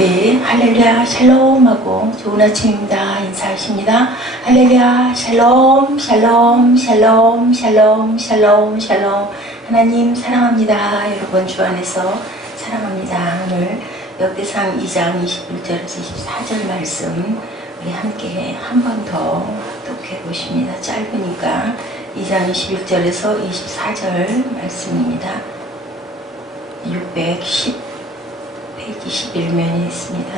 우리 할렐루야 샬롬하고 좋은 아침입니다. 인사하십니다. 할렐루야 샬롬 샬롬 샬롬 샬롬 샬롬 샬롬. 하나님 사랑합니다. 여러분 주 안에서 사랑합니다. 오늘 역대상 2장 21절에서 24절 말씀 우리 함께 한 번 더 독해 보십니다. 짧으니까 2장 21절에서 24절 말씀입니다. 610 페이지 11면에 있습니다.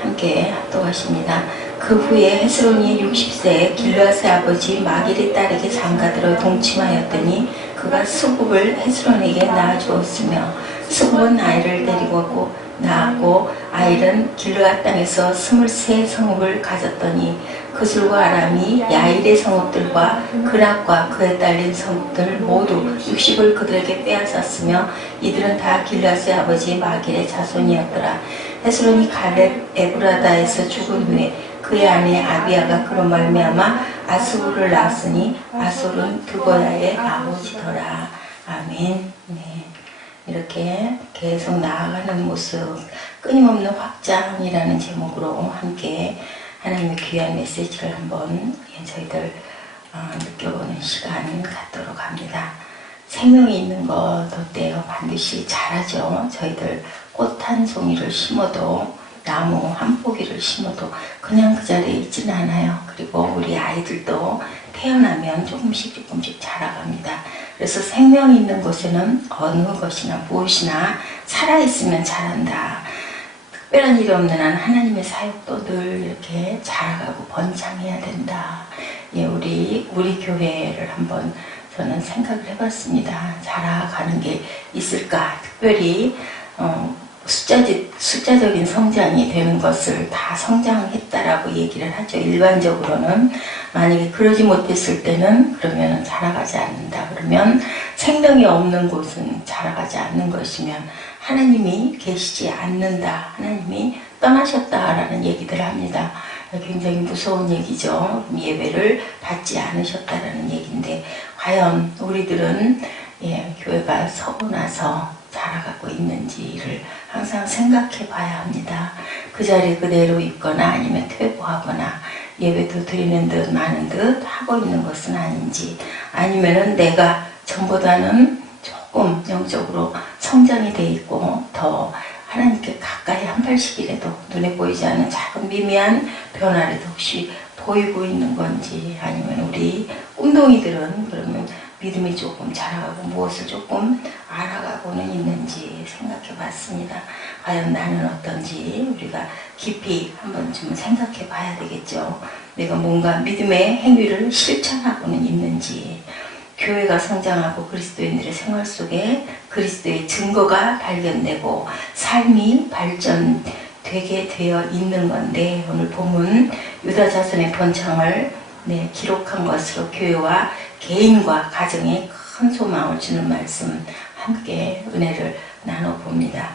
함께 합독하십니다. 그 후에 헤스론이 60세 길르앗의 아버지 마길의 딸에게 장가들어 동침하였더니 그가 수굽을 헤스론에게 낳아주었으며 수굽은 아이를 데리고 낳았고 아이는 길르앗 땅에서 23 성읍을 가졌더니 그술과 아람이 야일의 성읍들과 그락과 그에 딸린 성읍들 모두 60을 그들에게 빼앗았으며 이들은 다 길르앗의 아버지 마길의 자손이었더라. 헤스론이 갈렙 에브라다에서 죽은 후에 그의 아내 아비야가 그로 말미암아 아수르를 낳았으니 아수르는 드보야의 아버지더라. 아멘. 네. 이렇게 계속 나아가는 모습, 끊임없는 확장이라는 제목으로 함께 하나님의 귀한 메시지를 한번 저희들 느껴보는 시간 갖도록 합니다. 생명이 있는 것 어때요? 반드시 자라죠. 저희들 꽃 한 송이를 심어도 나무 한 포기를 심어도 그냥 그 자리에 있지는 않아요. 그리고 우리 아이들도 태어나면 조금씩 자라갑니다. 그래서 생명이 있는 곳에는 어느 것이나 무엇이나 살아있으면 자란다. 특별한 일이 없는 한 하나님의 사역도 늘 이렇게 자라가고 번창해야 된다. 예, 우리 교회를 한번 저는 생각을 해봤습니다. 자라가는 게 있을까? 특별히 숫자적인 성장이 되는 것을 다 성장했다라고 얘기를 하죠. 일반적으로는 만약에 그러지 못했을 때는 그러면 자라가지 않는다. 그러면 생명이 없는 곳은 자라가지 않는 것이면 하나님이 계시지 않는다. 하나님이 떠나셨다라는 얘기들을 합니다. 굉장히 무서운 얘기죠. 예배를 받지 않으셨다라는 얘기인데 과연 우리들은 교회가 서고 나서 자라가고 있는지를 항상 생각해 봐야 합니다. 그 자리에 그대로 있거나 아니면 퇴보하거나 예배도 드리는 듯 마는 듯 하고 있는 것은 아닌지, 아니면은 내가 전보다는 조금 영적으로 성장이 돼 있고 더 하나님께 가까이 한 발씩이라도 눈에 보이지 않는 작은 미미한 변화라도 혹시 보이고 있는 건지, 아니면 우리 꿈동이들은 그러면 믿음이 조금 자라가고 무엇을 조금 알아가고는 있는지 생각해 봤습니다. 과연 나는 어떤지 우리가 깊이 한번 좀 생각해 봐야 되겠죠. 내가 뭔가 믿음의 행위를 실천하고는 있는지, 교회가 성장하고 그리스도인들의 생활 속에 그리스도의 증거가 발견되고 삶이 발전되게 되어 있는 건데, 오늘 본문 유다 자손의 번창을 기록한 것으로 교회와 개인과 가정에 큰 소망을 주는 말씀 함께 은혜를 나눠봅니다.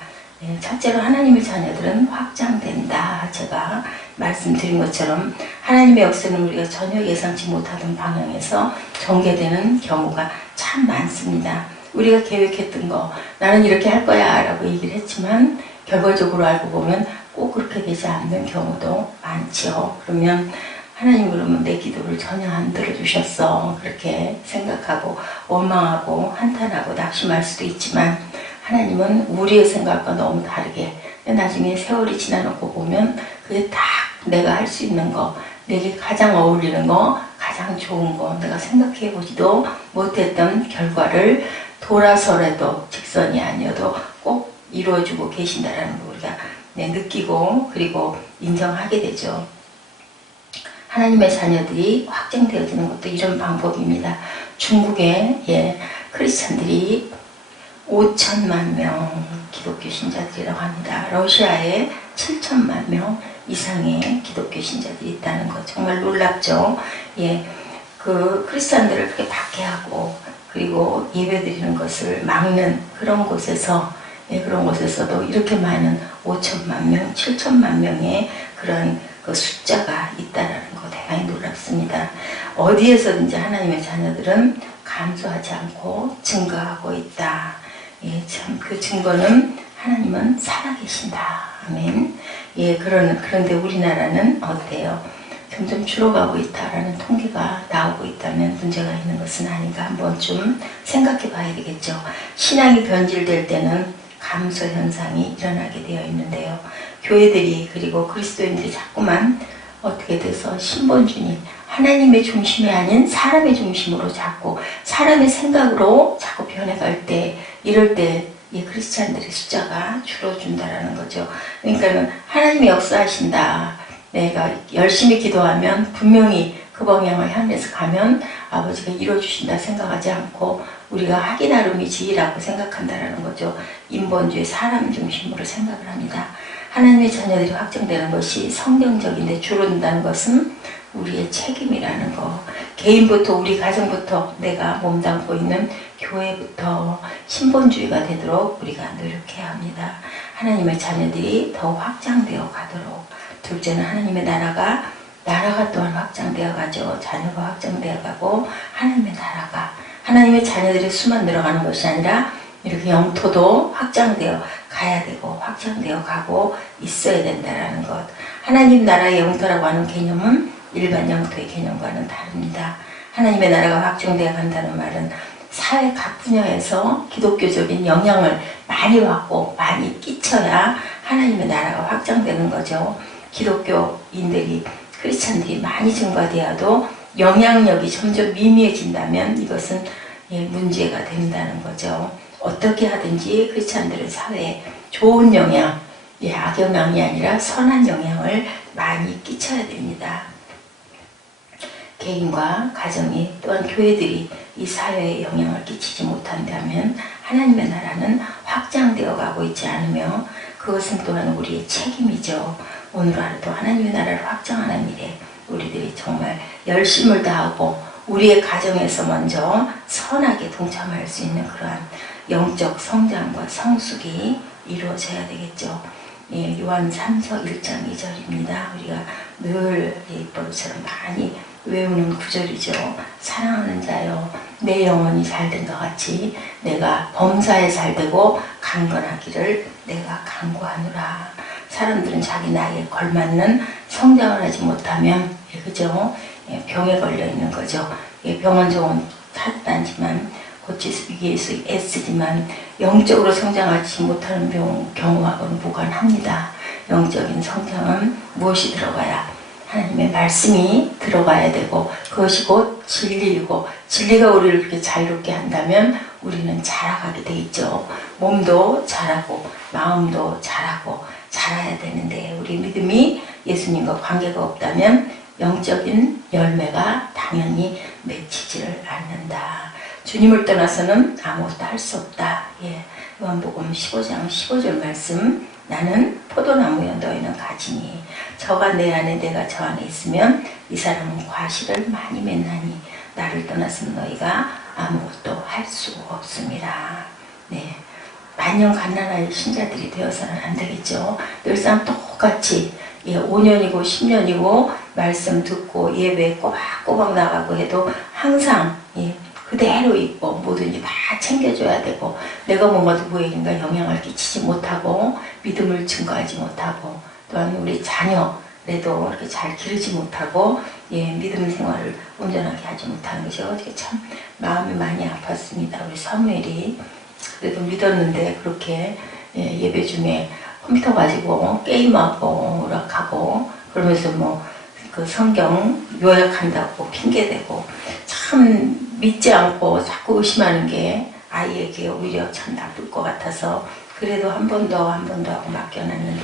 첫째로 하나님의 자녀들은 확장된다. 제가 말씀드린 것처럼 하나님의 역사는 우리가 전혀 예상치 못하던 방향에서 전개되는 경우가 참 많습니다. 우리가 계획했던 거 나는 이렇게 할 거야 라고 얘기를 했지만 결과적으로 알고 보면 꼭 그렇게 되지 않는 경우도 많죠. 그러면 하나님 그러면 내 기도를 전혀 안 들어주셨어 그렇게 생각하고 원망하고 한탄하고 낙심할 수도 있지만, 하나님은 우리의 생각과 너무 다르게 나중에 세월이 지나놓고 보면 그게 딱 내가 할 수 있는 거, 내게 가장 어울리는 거, 가장 좋은 거, 내가 생각해보지도 못했던 결과를 돌아서라도 직선이 아니어도 꼭 이루어주고 계신다라는 거 우리가 느끼고 그리고 인정하게 되죠. 하나님의 자녀들이 확장되어지는 것도 이런 방법입니다. 중국의 크리스찬들이 5천만 명 기독교 신자들이라고 합니다. 러시아에 7천만 명 이상의 기독교 신자들이 있다는 것 정말 놀랍죠. 그 크리스찬들을 그렇게 박해하고 그리고 예배드리는 것을 막는 그런 곳에서 그런 곳에서도 이렇게 많은 5천만 명, 7천만 명의 그런 그 숫자가 있다라는 거 대단히 놀랍습니다. 어디에서든지 하나님의 자녀들은 감소하지 않고 증가하고 있다. 예, 참 그 증거는 하나님은 살아계신다. 아멘. 예, 그런데 우리나라는 어때요? 점점 줄어가고 있다라는 통계가 나오고 있다면 문제가 있는 것은 아닌가 한번 좀 생각해 봐야 되겠죠. 신앙이 변질될 때는 감소 현상이 일어나게 되어 있는데요. 교회들이 그리고 그리스도인들이 자꾸만 어떻게 돼서 신본주의, 하나님의 중심이 아닌 사람의 중심으로 자꾸 사람의 생각으로 자꾸 변해갈 때, 이럴 때 이 크리스찬들의 숫자가 줄어든다라는 거죠. 그러니까 하나님이 역사하신다. 내가 열심히 기도하면 분명히 그 방향을 향해서 가면 아버지가 이루어주신다 생각하지 않고 우리가 하기 나름이지라고 생각한다라는 거죠. 인본주의 사람 중심으로 생각을 합니다. 하나님의 자녀들이 확정되는 것이 성경적인데 줄어든다는 것은 우리의 책임이라는 거. 개인부터 우리 가정부터 내가 몸담고 있는 교회부터 신본주의가 되도록 우리가 노력해야 합니다. 하나님의 자녀들이 더 확장되어 가도록. 둘째는 하나님의 나라가 또한 확장되어 가죠. 자녀가 확장되어 가고 하나님의 자녀들의 수만 늘어가는 것이 아니라 이렇게 영토도 확장되어 가야 되고 확장되어 가고 있어야 된다는 것. 하나님 나라의 영토라고 하는 개념은 일반 영토의 개념과는 다릅니다. 하나님의 나라가 확장되어 간다는 말은 사회 각 분야에서 기독교적인 영향을 많이 받고 많이 끼쳐야 하나님의 나라가 확장되는 거죠. 기독교인들이 크리스찬들이 많이 증가되어도 영향력이 점점 미미해진다면 이것은 문제가 된다는 거죠. 어떻게 하든지 크리스찬들은 사회에 좋은 영향, 악영향이 아니라 선한 영향을 많이 끼쳐야 됩니다. 개인과 가정이 또한 교회들이 이 사회에 영향을 끼치지 못한다면 하나님의 나라는 확장되어 가고 있지 않으며 그것은 또한 우리의 책임이죠. 오늘 하루도 하나님의 나라를 확장하는 일에 우리들이 정말 열심을 다하고 우리의 가정에서 먼저 선하게 동참할 수 있는 그러한 영적 성장과 성숙이 이루어져야 되겠죠. 요한 3서 1장 2절입니다. 우리가 늘 예법처럼 많이 외우는 구절이죠. 사랑하는 자여 내 영혼이 잘된 것 같이 내가 범사에 잘되고 강건하기를 내가 간구하노라. 사람들은 자기 나이에 걸맞는 성장을 하지 못하면 그죠? 병에 걸려 있는 거죠. 병원 좋은 탈단지만 고치기 위해서 애쓰지만 영적으로 성장하지 못하는 경우하고는 무관합니다. 영적인 성장은 무엇이 들어가야? 하나님의 말씀이 들어가야 되고 그것이 곧 진리이고 진리가 우리를 그렇게 자유롭게 한다면 우리는 자라가게 돼 있죠. 몸도 자라고 마음도 자라고 자라야 되는데 우리 믿음이 예수님과 관계가 없다면 영적인 열매가 당연히 맺히지를 않는다. 주님을 떠나서는 아무것도 할 수 없다. 요한복음 15장 15절 말씀 나는 포도나무여 너희는 가지니 저가 내 안에 내가 저 안에 있으면 이 사람은 과실을 많이 맺나니 나를 떠나서는 너희가 아무것도 할 수 없습니다. 만년 갓난아이 신자들이 되어서는 안 되겠죠. 늘상 똑같이 5년이고 10년이고 말씀 듣고 예배 꼬박꼬박 나가고 해도 항상 그대로 있고 뭐든지 다 챙겨줘야 되고 내가 뭔가 누구에게인가 영향을 끼치지 못하고 믿음을 증거하지 못하고 또한 우리 자녀래도 이렇게 잘 기르지 못하고 믿음 생활을 온전하게 하지 못하는 것이 어떻게 참 마음이 많이 아팠습니다. 우리 사무엘이 그래도 믿었는데 그렇게 예배 중에 컴퓨터 가지고 게임하고 오락하고 그러면서 그 성경 요약한다고 핑계대고 참 믿지 않고 자꾸 의심하는 게 아이에게 오히려 참 나쁠 것 같아서 그래도 한 번 더 하고 맡겨놨는데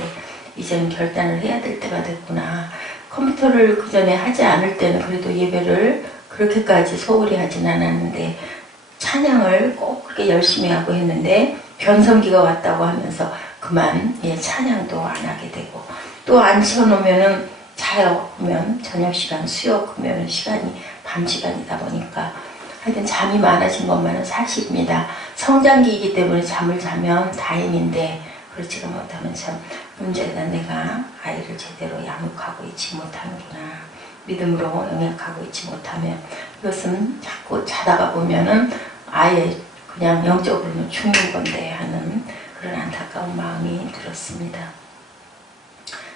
이제는 결단을 해야 될 때가 됐구나. 컴퓨터를 그 전에 하지 않을 때는 그래도 예배를 그렇게까지 소홀히 하진 않았는데 찬양을 꼭 그렇게 열심히 하고 했는데 변성기가 왔다고 하면서 그만 찬양도 안 하게 되고 또 안 치워놓으면은 자면 저녁 시간 수요 금요일 시간이 밤 시간이다 보니까 하여튼 잠이 많아진 것만은 사실입니다. 성장기이기 때문에 잠을 자면 다행인데 그렇지가 못하면 참 문제다. 내가 아이를 제대로 양육하고 있지 못하는구나. 믿음으로 영역하고 있지 못하면 이것은 자꾸 자다가 보면은 아예 그냥 영적으로는 죽는 건데 하는 그런 안타까운 마음이 들었습니다.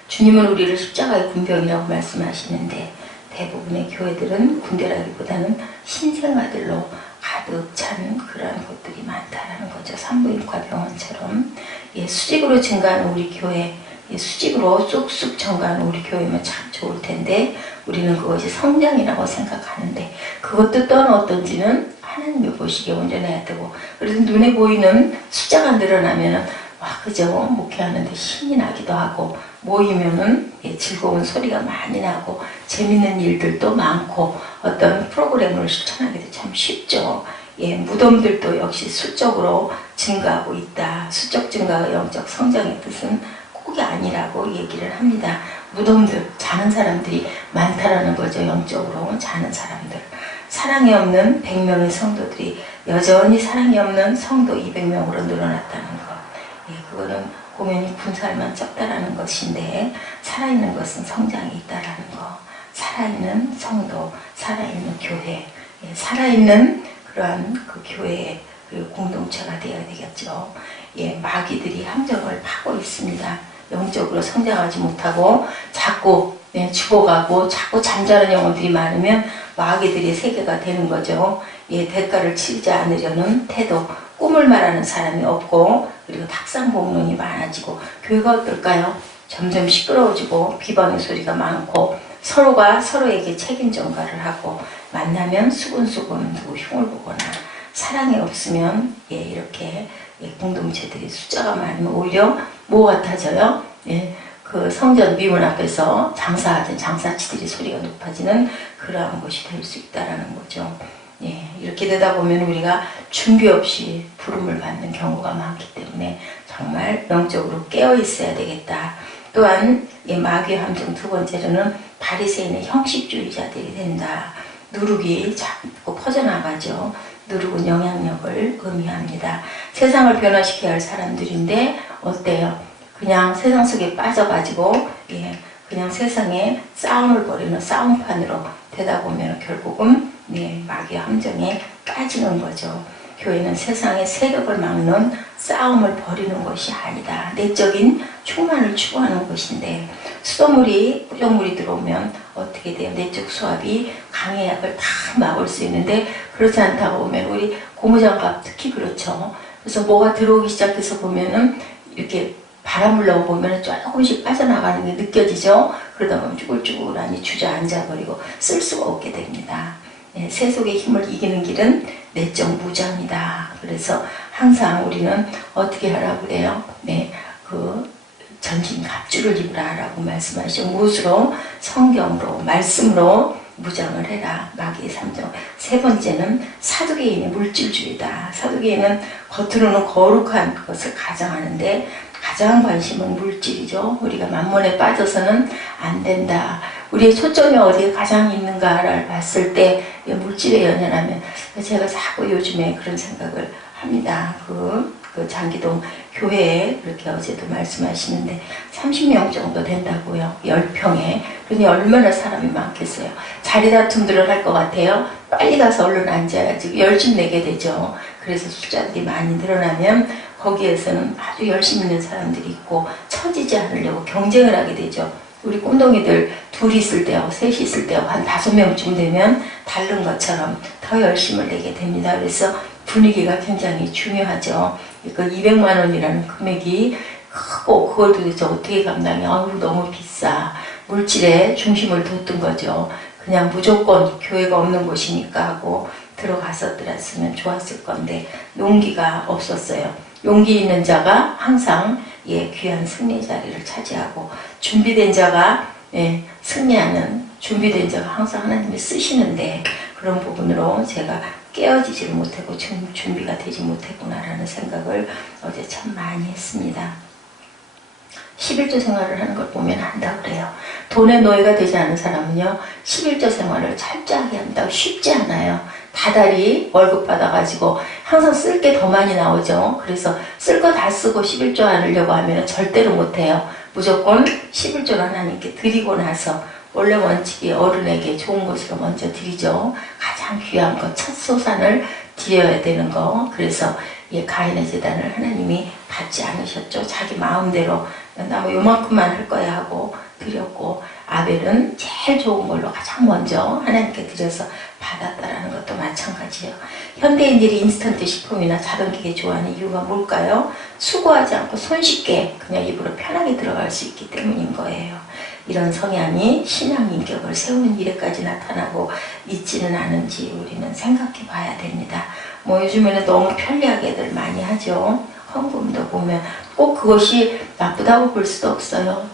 주님은 우리를 십자가의 군병이라고 말씀하시는데 대부분의 교회들은 군대라기보다는 신생아들로 가득 찬 그러한 것들이 많다라는 거죠. 산부인과 병원처럼 수직으로 증가하는 우리 교회, 수직으로 쑥쑥 증가하는 우리 교회면 참 좋을 텐데 우리는 그것이 성장이라고 생각하는데 그것도 또한 어떤지는 하나님이 보시기에 온전해야 되고 그래서 눈에 보이는 숫자가 늘어나면은 와 그저 목회하는데 신이 나기도 하고 모이면은 즐거운 소리가 많이 나고 재밌는 일들도 많고 어떤 프로그램을 실천하기도 참 쉽죠. 무덤들도 역시 수적으로 증가하고 있다. 수적 증가가 영적 성장의 뜻은 꼭이 아니라고 얘기를 합니다. 무덤들, 자는 사람들이 많다라는 거죠. 영적으로 자는 사람들. 사랑이 없는 100명의 성도들이 여전히 사랑이 없는 성도 200명으로 늘어났다는 것. 그거는 공연히 군살만 적다라는 것인데 살아있는 것은 성장이 있다라는 것. 살아있는 성도, 살아있는 교회, 살아있는 그러한 그 교회의 공동체가 되어야 되겠죠. 마귀들이 함정을 파고 있습니다. 영적으로 성장하지 못하고 자꾸 죽어가고 자꾸 잠자는 영혼들이 많으면 마귀들의 세계가 되는 거죠. 대가를 치르지 않으려는 태도, 꿈을 말하는 사람이 없고 그리고 탁상봉론이 많아지고 교회가 어떨까요? 점점 시끄러워지고 비방의 소리가 많고 서로가 서로에게 책임 전가를 하고 만나면 수근수근 누구 흉을 보거나 사랑이 없으면 이렇게 공동체들이 숫자가 많으면 오히려 뭐 같아져요? 그 성전 미문 앞에서 장사하던 장사치들이 소리가 높아지는 그러한 것이 될 수 있다라는 거죠. 이렇게 되다 보면 우리가 준비 없이 부름을 받는 경우가 많기 때문에 정말 영적으로 깨어 있어야 되겠다. 또한 마귀의 함정 두 번째로는 바리새인의 형식주의자들이 된다. 누룩이 자꾸 퍼져나가죠. 누룩은 영향력을 의미합니다. 세상을 변화시켜야 할 사람들인데 어때요? 그냥 세상 속에 빠져가지고 그냥 세상에 싸움을 벌이는 싸움판으로 되다 보면 결국은 마귀의 함정에 빠지는 거죠. 교회는 세상의 세력을 막는 싸움을 벌이는 것이 아니다. 내적인 충만을 추구하는 것인데 수돗물이 부정물이 들어오면 어떻게 돼요? 내적 수압이 강해약을 다 막을 수 있는데 그렇지 않다 보면 우리 고무장갑 특히 그렇죠. 그래서 뭐가 들어오기 시작해서 보면은 이렇게 바람을 넣어보면 조금씩 빠져나가는 게 느껴지죠. 그러다 보면 쭈글쭈글하니 주저앉아버리고 쓸 수가 없게 됩니다. 세속의 힘을 이기는 길은 내적 무장이다. 그래서 항상 우리는 어떻게 하라고 그래요? 그 전신 갑주를 입으라라고 말씀하시죠. 무엇으로? 성경으로, 말씀으로 무장을 해라. 마귀의 삼정. 세 번째는 사두개인의 물질주의다. 사두개인은 겉으로는 거룩한 것을 가장하는데 가장 관심은 물질이죠. 우리가 만몬에 빠져서는 안 된다. 우리의 초점이 어디에 가장 있는가를 봤을 때 물질에 연연하면 제가 자꾸 요즘에 그런 생각을 합니다. 그 장기동 교회에 그렇게 어제도 말씀하시는데 30명 정도 된다고요. 10평에. 그러니 얼마나 사람이 많겠어요. 자리 다툼들을 할 것 같아요. 빨리 가서 얼른 앉아야지 열심 내게 되죠. 그래서 숫자들이 많이 늘어나면 거기에서는 아주 열심히 있는 사람들이 있고 처지지 않으려고 경쟁을 하게 되죠. 우리 꼰동이들 둘이 있을 때하고 셋이 있을 때하고 한 5명쯤 되면 다른 것처럼 더 열심을 내게 됩니다. 그래서 분위기가 굉장히 중요하죠. 그 200만 원이라는 금액이 크고 그걸 도대체 어떻게 감당해? 너무 비싸. 물질에 중심을 뒀던 거죠. 그냥 무조건 교회가 없는 곳이니까 하고 들어갔었더랬으면 좋았을 건데 용기가 없었어요. 용기 있는 자가 항상 귀한 승리 자리를 차지하고 준비된 자가 승리하는 준비된 자가 항상 하나님이 쓰시는데 그런 부분으로 제가 깨어지지를 못하고 준비가 되지 못했구나라는 생각을 어제 참 많이 했습니다. 11조 생활을 하는 걸 보면 안다고 그래요. 돈의 노예가 되지 않은 사람은요 11조 생활을 철저하게 한다고 쉽지 않아요. 다달이 월급 받아가지고 항상 쓸 게 더 많이 나오죠. 그래서 쓸 거 다 쓰고 11조 하려고 하면 절대로 못해요. 무조건 11조를 하나님께 드리고 나서 원래 원칙이 어른에게 좋은 것으로 먼저 드리죠. 가장 귀한 것, 첫 소산을 드려야 되는 거. 그래서 가인의 제단을 하나님이 받지 않으셨죠. 자기 마음대로 나 뭐 요만큼만 할 거야 하고 드렸고, 아벨은 제일 좋은 걸로 가장 먼저 하나님께 드려서 받았다라는 것도 마찬가지예요. 현대인들이 인스턴트 식품이나 자동기계 좋아하는 이유가 뭘까요? 수고하지 않고 손쉽게 그냥 입으로 편하게 들어갈 수 있기 때문인 거예요. 이런 성향이 신앙 인격을 세우는 일에까지 나타나고 있지는 않은지 우리는 생각해 봐야 됩니다. 뭐 요즘에는 너무 편리하게들 많이 하죠. 헌금도 보면 꼭 그것이 나쁘다고 볼 수도 없어요.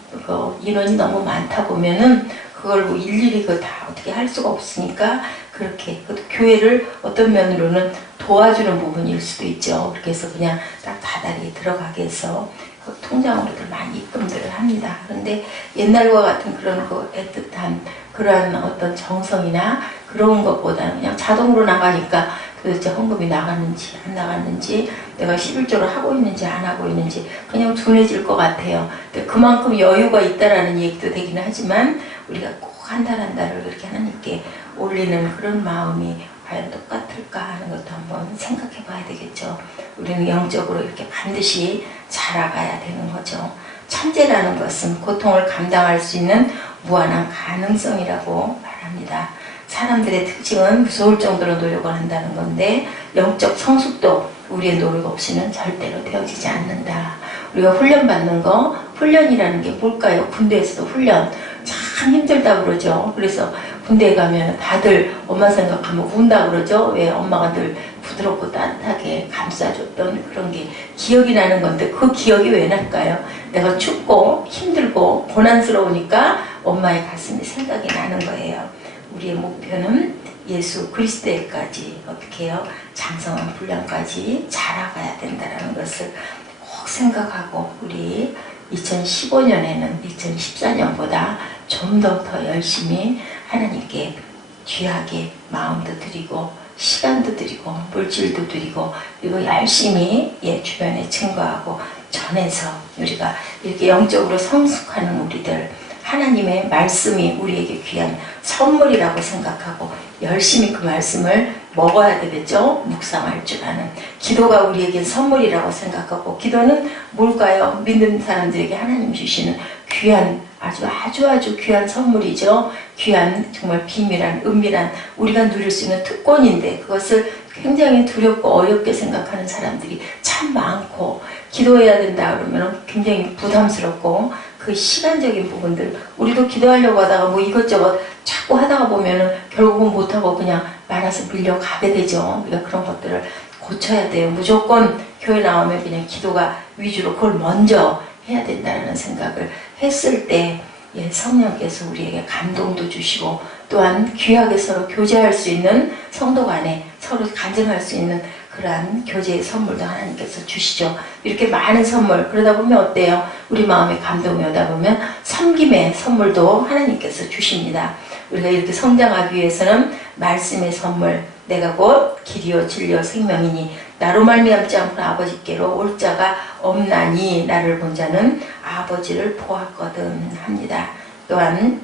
인원이 너무 많다 보면은 그걸 뭐 일일이 그거 다 어떻게 할 수가 없으니까 그렇게 교회를 어떤 면으로는 도와주는 부분일 수도 있죠. 그래서 그냥 딱 다달이 들어가게 해서 그 통장으로들 많이 입금들을 합니다. 그런데 옛날과 같은 그런 그 애틋한 그러한 어떤 정성이나 그런 것보다는 그냥 자동으로 나가니까 도대체 헌금이 나갔는지 안 나갔는지, 내가 11조를 하고 있는지 안 하고 있는지 그냥 둔해질 것 같아요. 근데 그만큼 여유가 있다라는 얘기도 되긴 하지만 우리가 꼭 한 달 한 달을 그렇게 하나님께 올리는 그런 마음이 과연 똑같을까 하는 것도 한번 생각해 봐야 되겠죠. 우리는 영적으로 이렇게 반드시 자라가야 되는 거죠. 천재라는 것은 고통을 감당할 수 있는 무한한 가능성이라고 말합니다. 사람들의 특징은 무서울 정도로 노력을 한다는 건데, 영적 성숙도 우리의 노력 없이는 절대로 되어지지 않는다. 우리가 훈련받는 거, 훈련이라는 게 뭘까요? 군대에서도 훈련 참 힘들다 그러죠. 그래서 군대에 가면 다들 엄마 생각하면 운다 그러죠. 왜? 엄마가 늘 부드럽고 따뜻하게 감싸줬던 그런 게 기억이 나는 건데, 그 기억이 왜 날까요? 내가 춥고 힘들고 고난스러우니까 엄마의 가슴이 생각이 나는 거예요. 우리의 목표는 예수 그리스도에까지 어떻게 해요? 장성한 분량까지 자라가야 된다는 것을 꼭 생각하고, 우리 2015년에는 2014년보다 좀 더 열심히 하나님께 귀하게 마음도 드리고 시간도 드리고 물질도 드리고, 그리고 열심히 주변에 증거하고 전해서 우리가 이렇게 영적으로 성숙하는 우리들, 하나님의 말씀이 우리에게 귀한 선물이라고 생각하고 열심히 그 말씀을 먹어야 되겠죠. 묵상할 줄 아는 기도가 우리에게 선물이라고 생각하고, 기도는 뭘까요? 믿는 사람들에게 하나님 주시는 귀한 아주 귀한 선물이죠. 귀한 정말 비밀한 은밀한 우리가 누릴 수 있는 특권인데, 그것을 굉장히 두렵고 어렵게 생각하는 사람들이 참 많고, 기도해야 된다 그러면 굉장히 부담스럽고, 그 시간적인 부분들, 우리도 기도하려고 하다가 뭐 이것저것 자꾸 하다가 보면은 결국은 못하고 그냥 말아서 밀려가게 되죠. 우리가 그런 것들을 고쳐야 돼요. 무조건 교회 나오면 그냥 기도가 위주로 그걸 먼저 해야 된다는 생각을 했을 때, 성령께서 우리에게 감동도 주시고, 또한 귀하게 서로 교제할 수 있는, 성도 간에 서로 간증할 수 있는 그러한 교제의 선물도 하나님께서 주시죠. 이렇게 많은 선물, 그러다 보면 어때요? 우리 마음에 감동이 오다 보면 섬김의 선물도 하나님께서 주십니다. 우리가 이렇게 성장하기 위해서는 말씀의 선물, 내가 곧 길이요 진리요 생명이니 나로 말미암지 않고 아버지께로 올 자가 없나니 나를 본 자는 아버지를 보았거든 합니다. 또한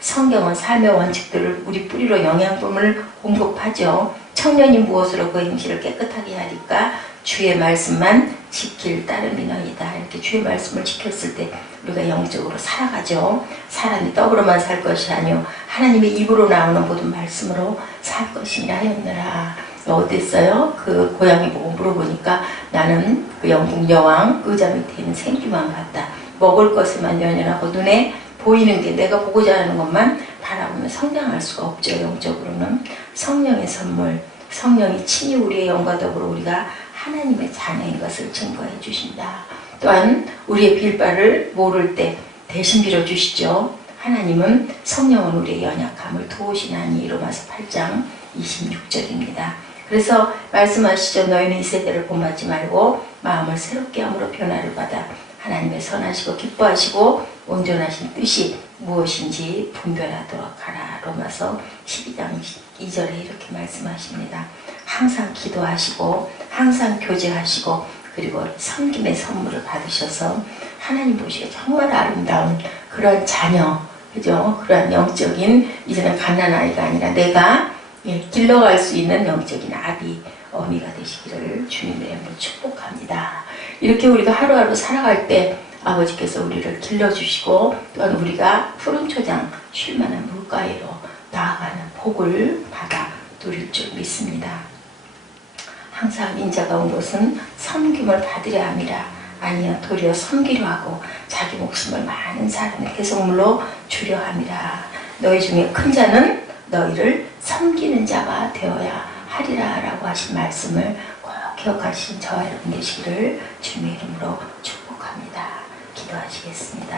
성경은 삶의 원칙들을 우리 뿌리로 영양분을 공급하죠. 청년이 무엇으로 그 행실을 깨끗하게 하리까? 주의 말씀만 지킬 따름이너이다. 이렇게 주의 말씀을 지켰을 때 우리가 영적으로 살아가죠. 사람이 떡으로만 살 것이 아니요 하나님의 입으로 나오는 모든 말씀으로 살 것이니라 하였느라. 어땠어요? 그 고양이 보고 물어보니까 나는 그 영국 여왕 의자 밑에 있는 생쥐만 봤다. 먹을 것에만 연연하고 눈에 보이는 게 내가 보고자 하는 것만 바라보면 성장할 수가 없죠. 영적으로는 성령의 선물, 성령이 친히 우리의 영과 더불어 우리가 하나님의 자녀인 것을 증거해 주신다. 또한 우리의 빌바를 모를 때 대신 빌어주시죠. 하나님은 성령은 우리의 연약함을 도우시나니 로마서 8장 26절입니다. 그래서 말씀하시죠. 너희는 이 세대를 본받지 말고 마음을 새롭게 함으로 변화를 받아 하나님의 선하시고 기뻐하시고 온전하신 뜻이 무엇인지 분별하도록 하라. 로마서 12장 2절에 이렇게 말씀하십니다. 항상 기도하시고 항상 교제하시고 그리고 섬김의 선물을 받으셔서 하나님 보시기에 정말 아름다운 그런 자녀, 그죠? 그런 영적인, 이제는 갓난아이가 아니라 내가 길러갈 수 있는 영적인 아비, 어미가 되시기를 주님의 이름으로 축복합니다. 이렇게 우리가 하루하루 살아갈 때 아버지께서 우리를 길러주시고 또한 우리가 푸른 초장 쉴만한 물가에로 나아가는 복을 받아 누릴 줄 믿습니다. 항상 인자가 온 것은 섬김을 받으려 함이라 아니요 도리어 섬기려 하고 자기 목숨을 많은 사람의 대속물로 주려 함이라. 너희 중에 큰 자는 너희를 섬기는 자가 되어야 하리라 라고 하신 말씀을 꼭 기억하신 저와 여러분 되시기를 주님의 이름으로 축복합니다. 기도하시겠습니다.